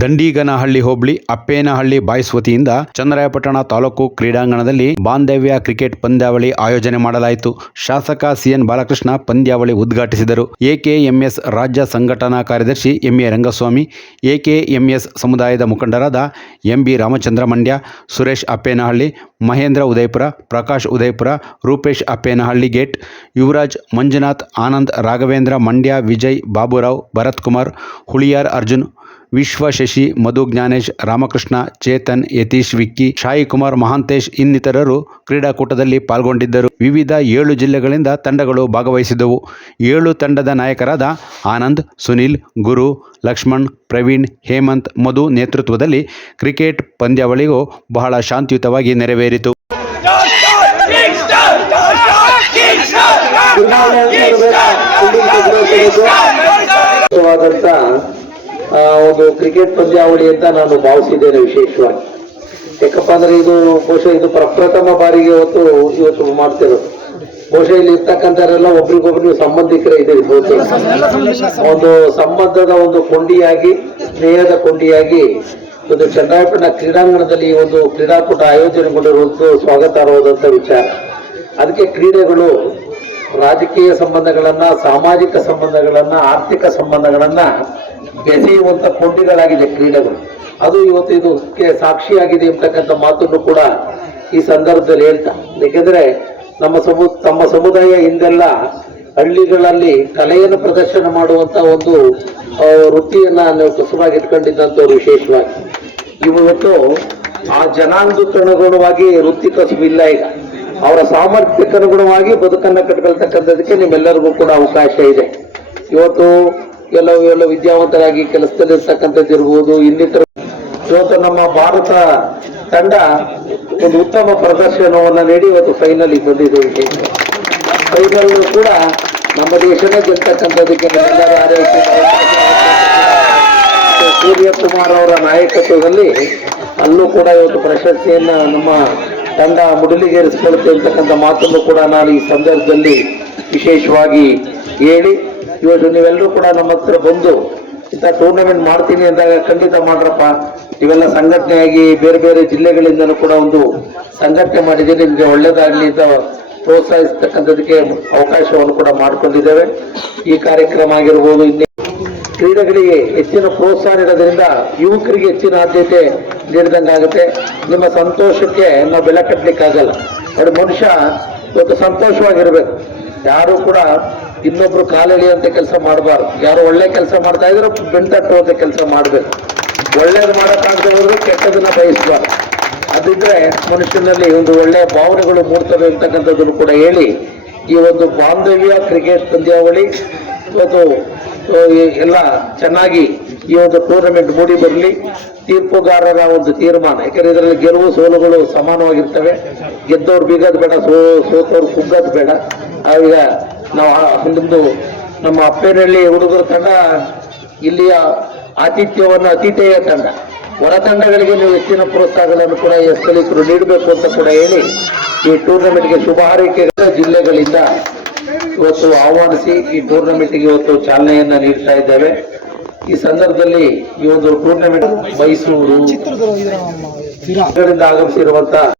ದಂಡಿಗನಹಳ್ಳಿ ಹೋಬಳಿ, ಅಪ್ಪೇನಹಳ್ಳಿ boys ವತಿಯಿಂದ ಚಂದ್ರಾಯಪಟ್ಟಣ ತಾಲೂಕು ಕ್ರೀಡಾಂಗಣದಲ್ಲಿ ಬಾಂಧವ್ಯ ಕ್ರಿಕೆಟ್ ಪಂದ್ಯಾವಳಿ ಆಯೋಜನೆ ಮಾಡಲಾಯಿತು. ಶಾಸಕ ಸಿಎನ್ ಬಾಲಕೃಷ್ಣ ಪಂದ್ಯಾವಳಿ ಉದ್ಘಾಟಿಸಿದರು. ಎಕೆಎಂಎಸ್ ರಾಜ್ಯ ಸಂಘಟನಾ ಕಾರ್ಯದರ್ಶಿ ಎಂಎ ರಂಗಸ್ವಾಮಿ, ಎಕೆಎಂಎಸ್ ಸಮುದಾಯದ ಮುಖಂಡರಾದ ಎಂಬಿ ರಾಮಚಂದ್ರ ಮಂಡ್ಯ, ಸುರೇಶ್ ಅಪ್ಪೇನಹಳ್ಳಿ, ಮಹೇಂದ್ರ ಉದಯಪುರ, ಪ್ರಕಾಶ್ ಉದಯಪುರ, ರೂಪೇಶ್ ಅಪ್ಪೇನಹಳ್ಳಿ ಗೇಟ್, ಯುವರಾಜ್ ಮಂಜುನಾಥ್, ಆನಂದ್ ರಾಘವೇಂದ್ರ ಮಂಡ್ಯ, ವಿಜಯ್ ಬಾಬುರಾವ್ ಭರತ್ ಕುಮಾರ್ ಹುಳಿಯಾರ್ ಅರ್ಜುನ್ ವಿಶ್ವ ಶಶಿ ಮಧು ಜ್ಞಾನೇಶ್, ರಾಮಕೃಷ್ಣ, ಚೇತನ್, ಯತೀಶ್, ವಿಕ್ಕಿ, ಶಾಯಿ ಕುಮಾರ್, ಮಹಾಂತೇಶ್ ಇನ್ನಿತರರು ಕ್ರೀಡಾಕೂಟದಲ್ಲಿ ಪಾಲ್ಗೊಂಡಿದ್ದರು. ವಿವಿಧ ಏಳು ಜಿಲ್ಲೆಗಳಿಂದ ತಂಡಗಳು ಭಾಗವಹಿಸಿದ್ದವು ಏಳು ತಂಡದ ನಾಯಕರಾದ ಆನಂದ್, ಸುನಿಲ್, ಗುರು, ಲಕ್ಷ್ಮಣ್, ಪ್ರವೀಣ್, ಹೇಮಂತ್, ಮಧು ನೇತೃತ್ವದಲ್ಲಿ ಕ್ರಿಕೆಟ್ ಪಂದ್ಯಾವಳಿಗೂ ಬಹಳ ಶಾಂತಿಯುತವಾಗಿ ನೆರವೇರಿತು. ಒಂದು ಕ್ರಿಕೆಟ್ ಪಂದ್ಯಾವಳಿ ಅಂತ ನಾನು ಭಾವಿಸಿದ್ದೇನೆ ವಿಶೇಷವಾಗಿ. ಯಾಕಪ್ಪ ಅಂದ್ರೆ ಇದು ಬಹುಶಃ ಇದು ಪ್ರಪ್ರಥಮ ಬಾರಿಗೆ ಇವತ್ತು ಇವತ್ತು ಮಾಡ್ತಿರೋದು. ಬಹುಶಃ ಇಲ್ಲಿ ಇರ್ತಕ್ಕಂಥವರೆಲ್ಲ ಒಬ್ರಿಗೊಬ್ರು ಸಂಬಂಧಿಕರೇ ಇದೆ ಒಂದು ಸಂಬಂಧದ ಒಂದು ಕೊಂಡಿಯಾಗಿ, ಸ್ನೇಹದ ಕೊಂಡಿಯಾಗಿ ಒಂದು ಚನ್ನರಾಯಪಟ್ಟಣ ಕ್ರೀಡಾಂಗಣದಲ್ಲಿ ಒಂದು ಕ್ರೀಡಾಕೂಟ ಆಯೋಜನೆಗೊಂಡಿರುವುದು ಸ್ವಾಗತಾರ್ಹವಾದಂಥ ವಿಚಾರ. ಅದಕ್ಕೆ ಕ್ರೀಡೆಗಳು ರಾಜಕೀಯ ಸಂಬಂಧಗಳನ್ನ, ಸಾಮಾಜಿಕ ಸಂಬಂಧಗಳನ್ನ, ಆರ್ಥಿಕ ಸಂಬಂಧಗಳನ್ನ ಬೆಸೆಯುವಂತ ಕೊಂಡಿಗಳಾಗಿದೆ ಕ್ರೀಡೆಗಳು. ಅದು ಇವತ್ತು ಇದು ಸಾಕ್ಷಿಯಾಗಿದೆ ಎಂಬತಕ್ಕಂಥ ಮಾತನ್ನು ಕೂಡ ಈ ಸಂದರ್ಭದಲ್ಲಿ ಹೇಳ್ತಾ. ಏಕೆಂದ್ರೆ ನಮ್ಮ ಸಮು, ತಮ್ಮ ಸಮುದಾಯ ಹಿಂದೆಲ್ಲ ಹಳ್ಳಿಗಳಲ್ಲಿ ಕಲೆಯನ್ನು ಪ್ರದರ್ಶನ ಮಾಡುವಂತ ಒಂದು ವೃತ್ತಿಯನ್ನು ನೀವು ಕಸುವಾಗಿ ಇಟ್ಕೊಂಡಿದ್ದಂಥವ್ರು ವಿಶೇಷವಾಗಿ. ಇವತ್ತು ಆ ಜನಾಂಗಕ್ಕನುಗುಣವಾಗಿ ವೃತ್ತಿ ಕಸುಬು ಇಲ್ಲ ಈಗ. ಅವರ ಸಾಮರ್ಥ್ಯಕ್ಕನುಗುಣವಾಗಿ ಬದುಕನ್ನ ಕಟ್ಕೊಳ್ತಕ್ಕಂಥದಕ್ಕೆ ನಿಮ್ಮೆಲ್ಲರಿಗೂ ಕೂಡ ಅವಕಾಶ ಇದೆ. ಇವತ್ತು ಕೆಲವು ಎಲ್ಲ ವಿದ್ಯಾವಂತರಾಗಿ ಕೆಲಸದಲ್ಲಿ ಇರ್ತಕ್ಕಂಥದ್ದು ಇರ್ಬೋದು, ಇನ್ನಿತರ ಇವತ್ತು ನಮ್ಮ ಭಾರತ ತಂಡ ಒಂದು ಉತ್ತಮ ಪ್ರದರ್ಶನವನ್ನ ನೀಡಿ ಇವತ್ತು ಫೈನಲ್ ಬಂದಿದೆ ಫೈನಲ್ ಕೂಡ ನಮ್ಮ ದೇಶನೇ ಆರೈಕೆ ಸೂರ್ಯಕುಮಾರ್ ಅವರ ನಾಯಕತ್ವದಲ್ಲಿ ಅಲ್ಲೂ ಕೂಡ ಇವತ್ತು ಪ್ರಶಸ್ತಿಯನ್ನ ನಮ್ಮ ತಂಡ ಮುಡಲಿಗೇರಿಸಿಕೊಳ್ಳುತ್ತೆ ಅಂತಕ್ಕಂಥ ಮಾತನ್ನು ಕೂಡ ನಾನು ಈ ಸಂದರ್ಭದಲ್ಲಿ ವಿಶೇಷವಾಗಿ ಹೇಳಿ, ಇವತ್ತು ನೀವೆಲ್ಲರೂ ಕೂಡ ನಮ್ಮ ಹತ್ರ ಬಂದು ಇಂಥ ಟೂರ್ನಮೆಂಟ್ ಮಾಡ್ತೀನಿ ಅಂದಾಗ ಖಂಡಿತ ಮಾಡ್ರಪ್ಪ. ಇವೆಲ್ಲ ಸಂಘಟನೆಯಾಗಿ ಬೇರೆ ಬೇರೆ ಜಿಲ್ಲೆಗಳಿಂದನೂ ಕೂಡ ಒಂದು ಸಂಘಟನೆ ಮಾಡಿದ್ದೀನಿ ನಿಮಗೆ ಒಳ್ಳೇದಾಗಲಿ ಅಂತ ಪ್ರೋತ್ಸಾಹಿಸ್ತಕ್ಕಂಥದಕ್ಕೆ ಅವಕಾಶವನ್ನು ಕೂಡ ಮಾಡಿಕೊಂಡಿದ್ದೇವೆ. ಈ ಕಾರ್ಯಕ್ರಮ ಆಗಿರ್ಬೋದು, ಇನ್ನೇ ಕ್ರೀಡೆಗಳಿಗೆ ಹೆಚ್ಚಿನ ಪ್ರೋತ್ಸಾಹ ನೀಡೋದ್ರಿಂದ ಯುವಕರಿಗೆ ಹೆಚ್ಚಿನ ಆದ್ಯತೆ ನೀಡಿದಂಗಾಗುತ್ತೆ ನಿಮ್ಮ ಸಂತೋಷಕ್ಕೆ ನಾವು ಬೆಲೆ ಕಟ್ಟಲಿಕ್ಕಾಗಲ್ಲ ಅವ್ರ ಮನುಷ್ಯ ಇವತ್ತು ಸಂತೋಷವಾಗಿರ್ಬೇಕು. ಯಾರು ಕೂಡ ಇನ್ನೊಬ್ರು ಕಾಲೆಳೆಯುವಂತ ಕೆಲಸ ಮಾಡಬಾರ್ದು. ಯಾರು ಒಳ್ಳೆ ಕೆಲಸ ಮಾಡ್ತಾ ಇದ್ರೆ ಬೆಂತಟ್ಟುವಂತ ಕೆಲಸ ಮಾಡಬೇಕು. ಒಳ್ಳೇದು ಮಾಡೋಕ್ಕಾಗದೆ ಹೋದ್ರೆ ಕೆಟ್ಟದನ್ನ ಬಯಸ್ಬಾರ್ದು. ಅದಿದ್ರೆ ಮನುಷ್ಯನಲ್ಲಿ ಒಂದು ಒಳ್ಳೆಯ ಭಾವನೆಗಳು ಮೂಡ್ತವೆ ಅಂತಕ್ಕಂಥದ್ದನ್ನು ಕೂಡ ಹೇಳಿ ಈ ಒಂದು ಬಾಂಧವ್ಯ ಕ್ರಿಕೆಟ್ ಪಂದ್ಯಾವಳಿ ಇವತ್ತು ಎಲ್ಲ ಚೆನ್ನಾಗಿ ಈ ಒಂದು ಟೂರ್ನಮೆಂಟ್ ಮೂಡಿ ಬರಲಿ. ತೀರ್ಪುಗಾರರ ಒಂದು ತೀರ್ಮಾನ. ಯಾಕಂದ್ರೆ ಇದರಲ್ಲಿ ಗೆಲುವು ಸೋಲುಗಳು ಸಮಾನವಾಗಿರ್ತವೆ. ಗೆದ್ದವ್ರು ಬೀಗದ್ ಬೇಡ, ಸೋ, ಸೋತವ್ರು ಕುಗ್ಗದ್ ಬೇಡ. ಈಗ ನಾವು ನಿಮ್ದು ನಮ್ಮ ಅಪ್ಪೇರಲ್ಲಿ ಹುಡುಗರ ತಂಡ ಇಲ್ಲಿಯ ಆತಿಥ್ಯವನ್ನು ಅತಿಥೇಯ ತಂಡ. ಹೊರ ತಂಡಗಳಿಗೆ ನೀವು ಹೆಚ್ಚಿನ ಪ್ರೋತ್ಸಾಹಗಳನ್ನು ಕೂಡ ಈ ಸ್ಥಳೀಕರು ನೀಡಬೇಕು ಅಂತ ಕೂಡ ಹೇಳಿ ಈ ಟೂರ್ನಮೆಂಟ್ಗೆ ಶುಭ ಹಾರೈಕೆಗಳ ಜಿಲ್ಲೆಗಳಿಂದ ಇವತ್ತು ಆಹ್ವಾನಿಸಿ ಈ ಟೂರ್ನಮೆಂಟ್ಗೆ ಇವತ್ತು ಚಾಲನೆಯನ್ನ ನೀಡ್ತಾ ಇದ್ದೇವೆ. ಈ ಸಂದರ್ಭದಲ್ಲಿ ಈ ಒಂದು ಟೂರ್ನಮೆಂಟ್ ಮೈಸೂರು ಆಗಮಿಸಿರುವಂತಹ ಆಗಮಿಸಿರುವಂತ